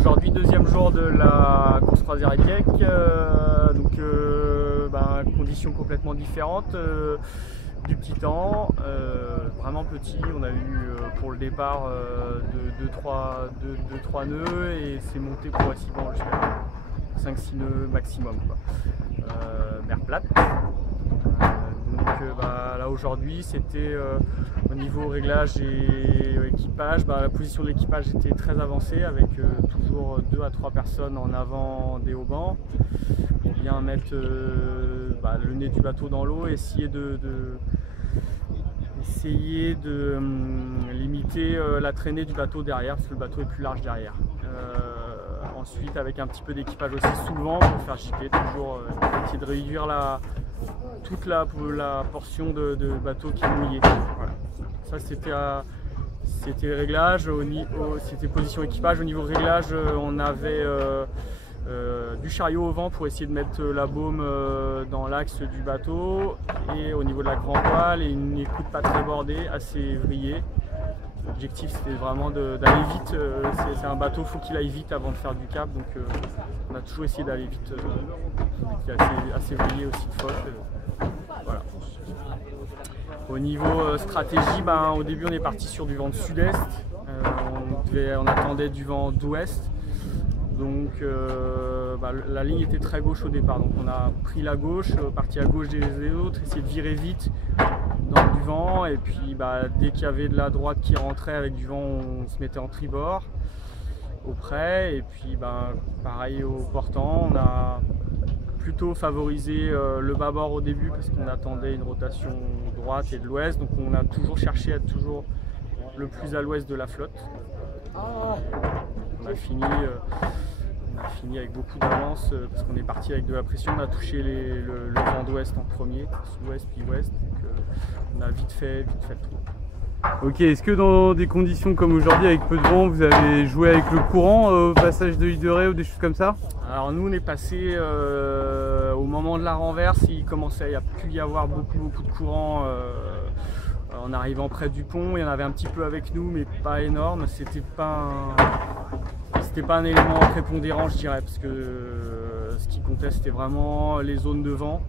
Aujourd'hui, deuxième jour de la course croisière EDIEC, conditions complètement différentes, du petit temps, vraiment petit. On a eu pour le départ 2-3 nœuds et c'est monté progressivement jusqu'à 5-6 nœuds maximum, quoi. Mer plate. Là aujourd'hui c'était au niveau réglage et équipage, la position de l'équipage était très avancée avec toujours 2 à 3 personnes en avant des haubans pour bien mettre le nez du bateau dans l'eau et essayer de limiter la traînée du bateau derrière parce que le bateau est plus large derrière. Ensuite avec un petit peu d'équipage aussi sous le vent pour faire gicler, toujours essayer de réduire toute la portion de bateau qui est mouillé. Voilà. Ça c'était réglage, c'était position équipage. Au niveau réglage, on avait du chariot au vent pour essayer de mettre la baume dans l'axe du bateau et au niveau de la grande voile et une écoute pas très bordée, assez vrillée. L'objectif c'était vraiment d'aller vite, c'est un bateau, il faut qu'il aille vite avant de faire du cap, donc on a toujours essayé d'aller vite, qui est assez vrillé aussi de Foch. Voilà. Au niveau stratégie, au début on est parti sur du vent de sud-est, on attendait du vent d'ouest, donc la ligne était très gauche au départ, donc on a pris la gauche, parti à gauche des autres, essayé de virer vite dans du vent et puis dès qu'il y avait de la droite qui rentrait avec du vent on se mettait en tribord au près et puis pareil au portant on a plutôt favorisé le bâbord au début parce qu'on attendait une rotation droite et de l'ouest, donc on a toujours cherché à être toujours le plus à l'ouest de la flotte. On a fini avec beaucoup d'avance parce qu'on est parti avec de la pression, on a touché le vent d'ouest en premier, sud-ouest puis ouest, donc on a vite fait le trou. Ok, est-ce que dans des conditions comme aujourd'hui avec peu de vent, vous avez joué avec le courant au passage de l'île de Ré ou des choses comme ça? Alors nous on est passé au moment de la renverse, il commençait à plus y avoir beaucoup de courant en arrivant près du pont, il y en avait un petit peu avec nous mais pas énorme, c'était pas un élément prépondérant je dirais, parce que ce qui comptait c'était vraiment les zones de vent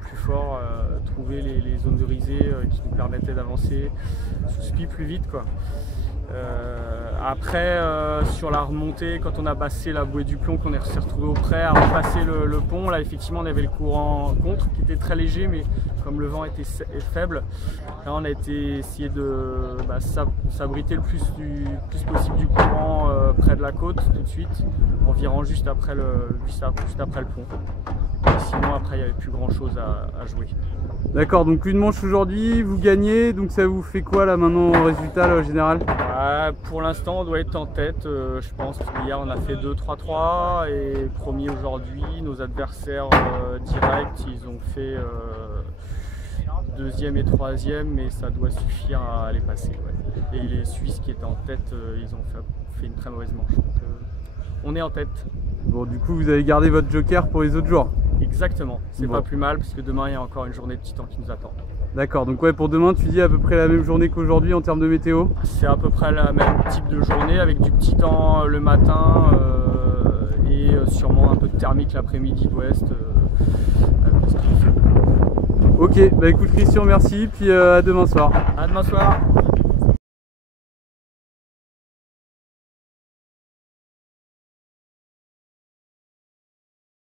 plus fort, trouver les zones de risée qui nous permettaient d'avancer sous spi plus vite, quoi. Après sur la remontée, quand on a passé la bouée du plomb, qu'on s'est retrouvé au près à repasser le pont, là effectivement on avait le courant contre qui était très léger, mais comme le vent était faible, là on a essayé de s'abriter le plus possible du courant près de la côte tout de suite, en virant juste après le pont. Et sinon après il n'y avait plus grand chose à jouer. D'accord, donc une manche aujourd'hui, vous gagnez, donc ça vous fait quoi là maintenant au résultat là, au général? Pour l'instant on doit être en tête, je pense, parce qu'hier on a fait 2-3-3 et premier aujourd'hui. Nos adversaires directs ils ont fait deuxième et troisième, mais ça doit suffire à les passer. Ouais. Et les Suisses qui étaient en tête, ils ont fait une très mauvaise manche. Donc, on est en tête. Bon, du coup vous avez gardé votre joker pour les autres jours? Exactement, c'est pas plus mal parce que demain il y a encore une journée de petit temps qui nous attend. D'accord, donc ouais, pour demain tu dis à peu près la même journée qu'aujourd'hui en termes de météo? C'est à peu près le même type de journée avec du petit temps le matin et sûrement un peu de thermique l'après-midi d'ouest. Ok, écoute Christian, merci, puis à demain soir. À demain soir.